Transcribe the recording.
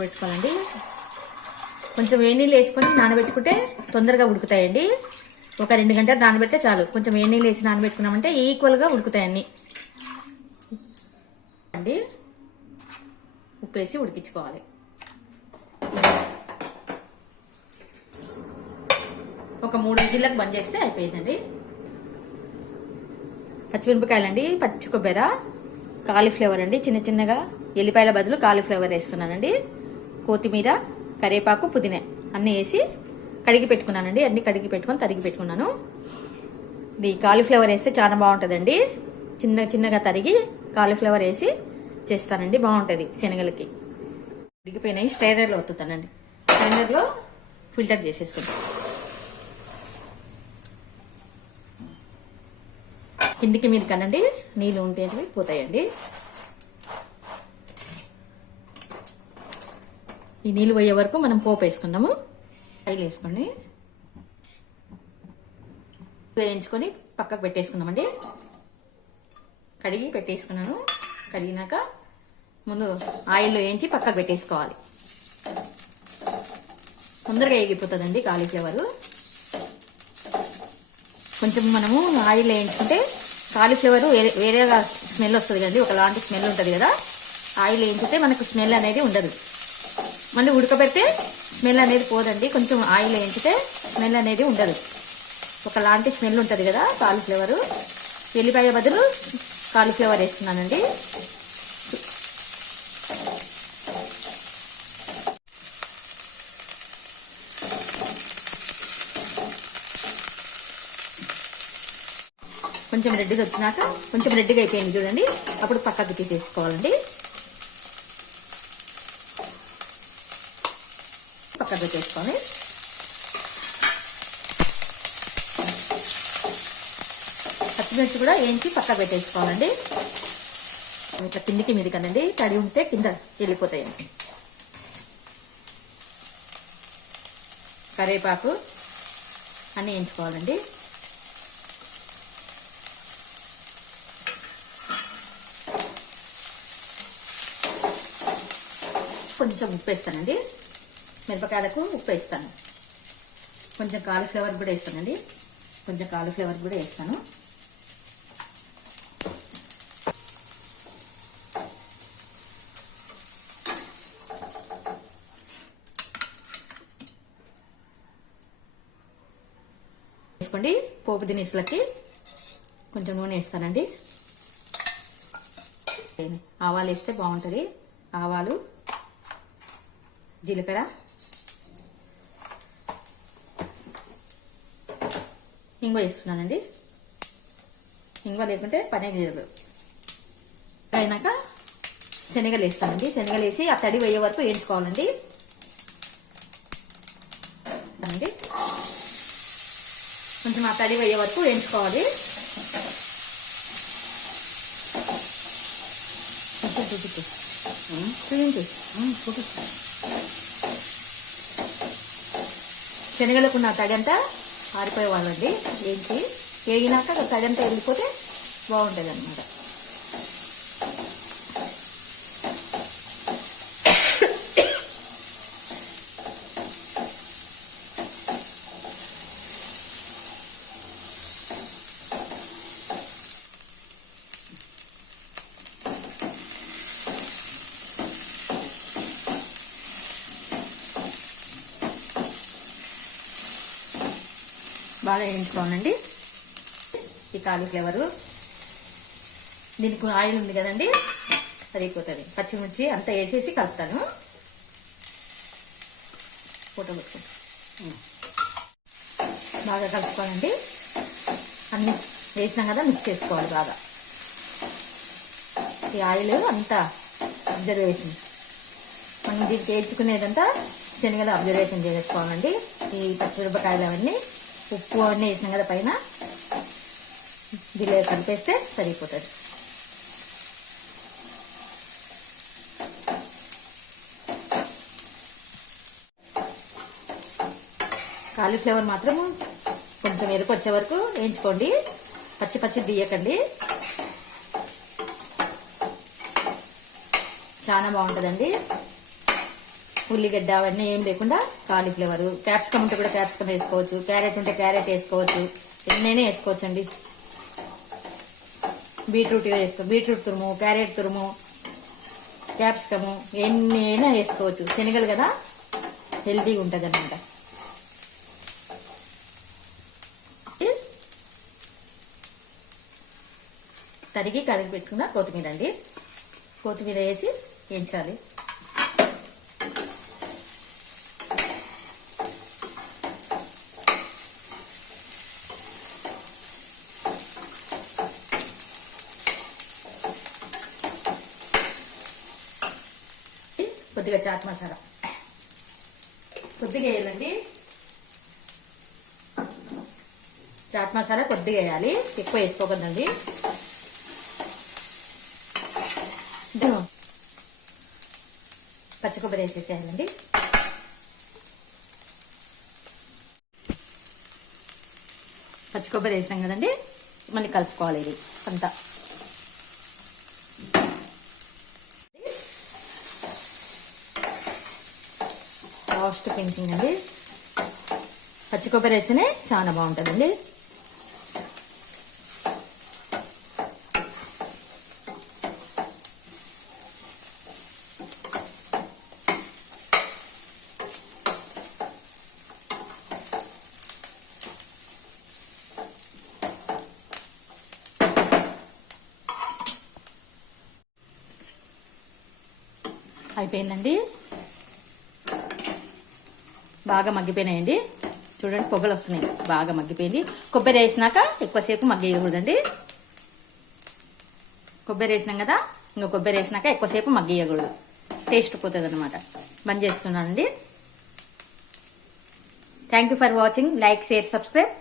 పెట్టుకోవాలండి. కొంచెం వేనీళ్ళు నీళ్ళు వేసుకొని నానబెట్టుకుంటే తొందరగా ఉడుకుతాయండి. ఒక రెండు గంటలు నానబెడితే చాలు. కొంచెం వేనీళ్ళు నీళ్ళు వేసి నానబెట్టుకున్నామంటే ఈక్వల్గా ఉడుకుతాయి అన్నీ. అండి. ఉప్పు వేసి ఉడికించుకోవాలి. ఒక మూడు విజిల్లకు బంద్ చేస్తే అయిపోయిందండి. పచ్చిమిరపకాయలండి పచ్చి కొబ్బరి కాలీఫ్లవర్ అండి. చిన్న చిన్నగా ఎల్లిపాయల బదులు కాలీఫ్లవర్ వేస్తున్నానండి. కొత్తిమీర కరివేపాకు పుదీనా అన్నీ వేసి కడిగి పెట్టుకున్నానండి. అన్ని కడిగి పెట్టుకొని తరిగి పెట్టుకున్నాను. ఇది కాలీఫ్లవర్ వేస్తే చాలా బాగుంటుందండి. చిన్న చిన్నగా తరిగి కాలీఫ్లవర్ వేసి చేస్తానండి. బాగుంటుంది శనగలకి. ఉడికిపోయినాయి. స్ట్రైనర్లో ఒత్తుతానండి. స్ట్రైనర్లో ఫిల్టర్ చేసేసుకుంటాను కిందికి మీద కనండి నీళ్ళు ఉంటేవి పోతాయండి. ఈ నీళ్ళు పోయే వరకు మనం పోపు వేసుకుందాము. ఆయిల్ వేసుకోండి. వేయించుకొని పక్కకు పెట్టేసుకుందామండి. కడిగి పెట్టేసుకున్నాను. కడిగినాక ముందు ఆయిల్లో వేయించి పక్కకు పెట్టేసుకోవాలి. తొందరగా వేగిపోతుందండి కాలీఫ్లవర్. కొంచెం మనము ఆయిల్ వేయించుకుంటే కాలీఫ్లవర్ వేరే వేరేగా స్మెల్ వస్తుంది కదండి. ఒకలాంటి స్మెల్ ఉంటుంది కదా. ఆయిల్ వేయించితే మనకు స్మెల్ అనేది ఉండదు. మళ్ళీ ఉడకబెడితే స్మెల్ అనేది పోదండి. కొంచెం ఆయిల్ వేయించితే స్మెల్ అనేది ఉండదు. ఒకలాంటి స్మెల్ ఉంటుంది కదా కాలీఫ్లవరు. ఎల్లిపాయ బదులు కాలీఫ్లవర్ వేస్తున్నానండి. కొంచెం రెడ్డిగా వచ్చినాక కొంచెం రెడ్డిగా అయిపోయింది చూడండి. అప్పుడు పక్కకు తీసేసుకోవాలండి. పక్కన పెట్టేసుకొని. పచ్చిమిర్చి కూడా వేయించి పక్క పెట్టేసుకోవాలండి. ఇట్లా కిందికి మీది కదండి తడి ఉంటే కింద వెళ్ళిపోతాయండి కరివేపాకు అన్నీ వేయించుకోవాలండి. కొంచెం ఉప్పు వేస్తానండి. మిరపకాయలకు ఉప్పు వేస్తాను. కొంచెం కాలీఫ్లవర్ కూడా వేస్తానండి. కొంచెం కాలీఫ్లవర్ కూడా వేస్తాను. వేసుకోండి. పోపు దినుసులకి కొంచెం నూనె వేస్తానండి. ఆవాలు వేస్తే బాగుంటుంది. ఆవాలు జీలకర్ర. ఇంగ వేస్తున్నానండి ఇంగ లేకుంటే పనే లేదు అయినాక శనగలు వేస్తానండి. శనగలు వేసి ఆ తడి వేయే వరకు వేయించుకోవాలండి. అండి. కొంచెం ఆ తడి వేయే వరకు వేయించుకోవాలి. చూపించు చూపించు శనగలకు నా తగంత ఆరిపోయేవాళ్ళండి. ఏంటి? వేగినాక తగంత వెళ్ళిపోతే బాగుంటుంది అనమాట బాగా వేయించుకోనండి. ఈ కాలీఫ్లవరు. దీనికి ఆయిల్ ఉంది కదండి సరిపోతుంది. పచ్చిమిర్చి అంతా వేసేసి కలుపుతాను. ఫోటో పెట్టుకుంటాను బాగా కలుపుకోనండి. అన్ని వేసినాం కదా మిక్స్ చేసుకోవాలి బాగా. ఈ ఆయిల్ అంతా అబ్జర్వేషన్ మనం దీనికి వేయించుకునేదంతా శనగలు అబ్జర్వేషన్ చేసుకోవాలండి ఈ పచ్చిమిరపకాయలు అవన్నీ ఉప్పు అన్నీ వేసినాం కదా పైన? దీనిలో కలిపేస్తే సరిపోతుంది. కాలీఫ్లవర్ మాత్రం కొంచెం ఎరుపు వచ్చే వరకు వేయించుకోండి. పచ్చి పచ్చి తీయకండి. చాలా బాగుంటుందండి. ఉల్లిగడ్డ అవన్నీ ఏం లేకుండా కాలీఫ్లవర్. క్యాప్సికమ్ ఉంటే కూడా క్యాప్సికమ్ వేసుకోవచ్చు. క్యారెట్ ఉంటే క్యారెట్ వేసుకోవచ్చు. ఎన్నైనా వేసుకోవచ్చు అండి బీట్రూట్ వేసుకో బీట్రూట్ తురుము క్యారెట్ తురుము క్యాప్సికము ఎన్ని అయినా వేసుకోవచ్చు. శనగలు కదా? హెల్తీగా ఉంటుంది అనమాట తరిగి కడిగి పెట్టుకున్న కొత్తిమీర అండి. కొత్తిమీర వేసి వేయించాలి. కొద్దిగా చాట్ మసాలా. కొద్దిగా వేయాలండి. చాట్ మసాలా కొద్దిగా వేయాలి. ఎక్కువ వేసుకోకూడదండి. పచ్చి కొబ్బరి వేసేసేయాలండి. పచ్చి కొబ్బరి వేసాం కదండి. మళ్ళీ కలుపుకోవాలి ఇది అంతా. లాస్ట్ ఫినిషింగ్ అండి. పచ్చి కొబ్బరి వేస్తేనే చాలా బాగుంటుందండి. అయిపోయిందండి. బాగా మగ్గిపోయినాయండి. చూడండి పొగలు వస్తున్నాయి. బాగా మగ్గిపోయింది. కొబ్బరి వేసినాక ఎక్కువసేపు మగ్గేయకూడదండి. కొబ్బరి వేసినాం కదా ఇంకా కొబ్బరి వేసినాక ఎక్కువసేపు మగ్గేయకూడదు. టేస్ట్ పోతుంది అనమాట బంద్ చేస్తున్నానండి. Thank you for watching like share subscribe